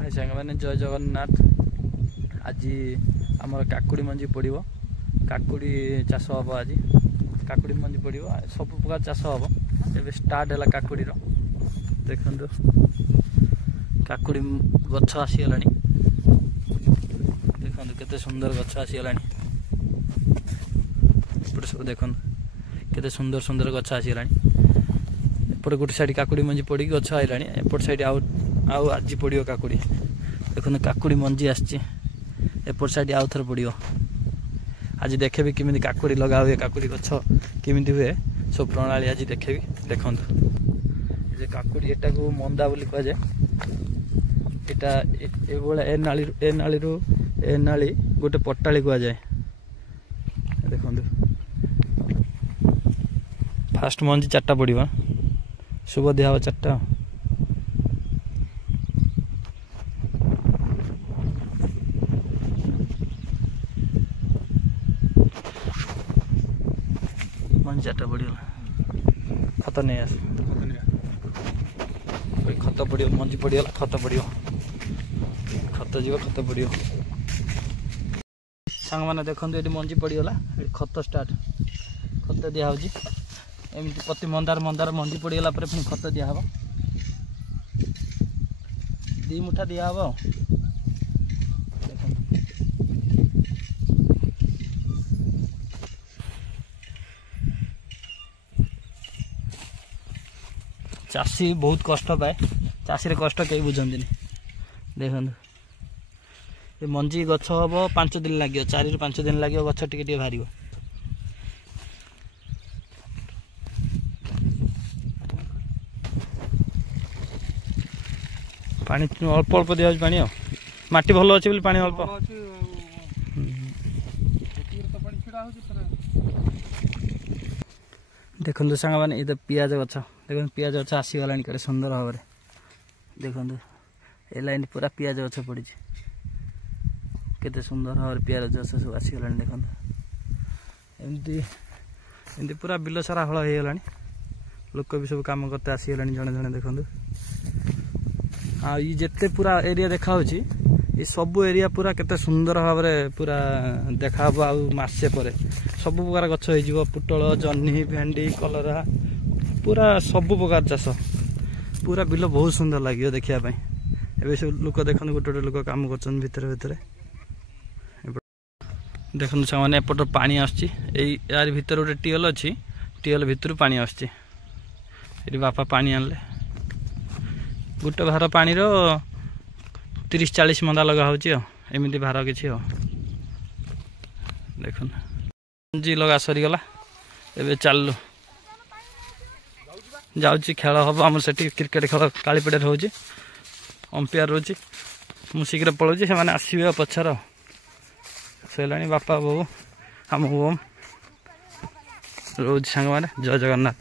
हाय सांग मैंने जय जगन्नाथ। आज आमर काकुड़ी मंजी पड़ो, काकुड़ी चाष हम आज काकुड़ी मंजी पड़ो, सब प्रकार चाष हम ए स्टार्ट है काकुड़ी देखु काकुड़ी गछ आसीगला देखु केते सुंदर गछ आसीगला सब देखु केते सुंदर सुंदर गछ आसीगला एपटे गोटे साइड काकुड़ी मंजी पड़ी गछ आइला एपट साइड आउ आज पड़ो काकुड़ी देखो काकुड़ी मंजी आसपट साइड आउ थर पड़ो आज देखेबी किमी काकुड़ी लगा हुए काकुड़ी गछ किमी हुए सब प्रणाली आज देखेबी देखु काकुड़ी एटा को मंदा बोली कह जाए एटा ए नाली गोटे पटाली कह जाए देखु फास्ट मंजी चार्टा पड़ा शुभ दिया चार्टा मंजी चार्टा पड़ा खत नहीं आस खत पड़ो मंजी पड़गला खत पड़ो खत जीव खत पड़ो सांग मैंने देखो ये मंजी पड़गला खत स्टार्ट खत दिया एमती प्रति मंदार मंदार मंजी पड़गला पुणी खत दिहब 2 मुठा दिहब चाषी बहुत कष्ट पाए चाषी कष्ट कहीं बुझंती देखो ये मंजी गछ हम 5 दिन लगे 4 ରୁ 5 दिन लगे गछ टिके बाहर पानी अल्प अल्प दिया पानी माटी भल अच्छे बोली पानी अल्प देखु सांग मैंने ये पियाज गछ देख पियाज गछ आसीगला केते सुंदर भाव देखु ए लाइन पूरा पियाज गछ पड़ी केते सुंदर भाव पियाज गछ सब आसीगला देखु एमती एमती पूरा बिल सारा हल हो लोक भी सब काम करते आसीगला जड़े जड़े देखु हाँ ये जिते पूरा एरिया देखा ये सब एरिया पूरा केते सुंदर भाव पूरा देखा आसे पर सब प्रकार गछ हो पुटल जह्नी भेंडी कलरा पूरा सब प्रकार चाष पूरा बिल बहुत सुंदर लगे देखापी ए सब लोक देखते गोटे गोटे लोक कम कर भितर देखो से एपट पानी यार भीतर गोटे टीएल अच्छी टीएल भितर पानी आसती बापा पानी आनले गोटे भार पानी 30-40 मंदा लगा होमती भार किसी देख मंजी लगा सरीगला एबे चलु जाऊँगी खेल हम आम से क्रिकेट खेल कालीपेड़ हो अंपायर रोचे मुझे शीघ्र पलाऊँ से आसवे पछर सैला बापा बो आम बोम रोज सांग मैंने जय जगन्नाथ।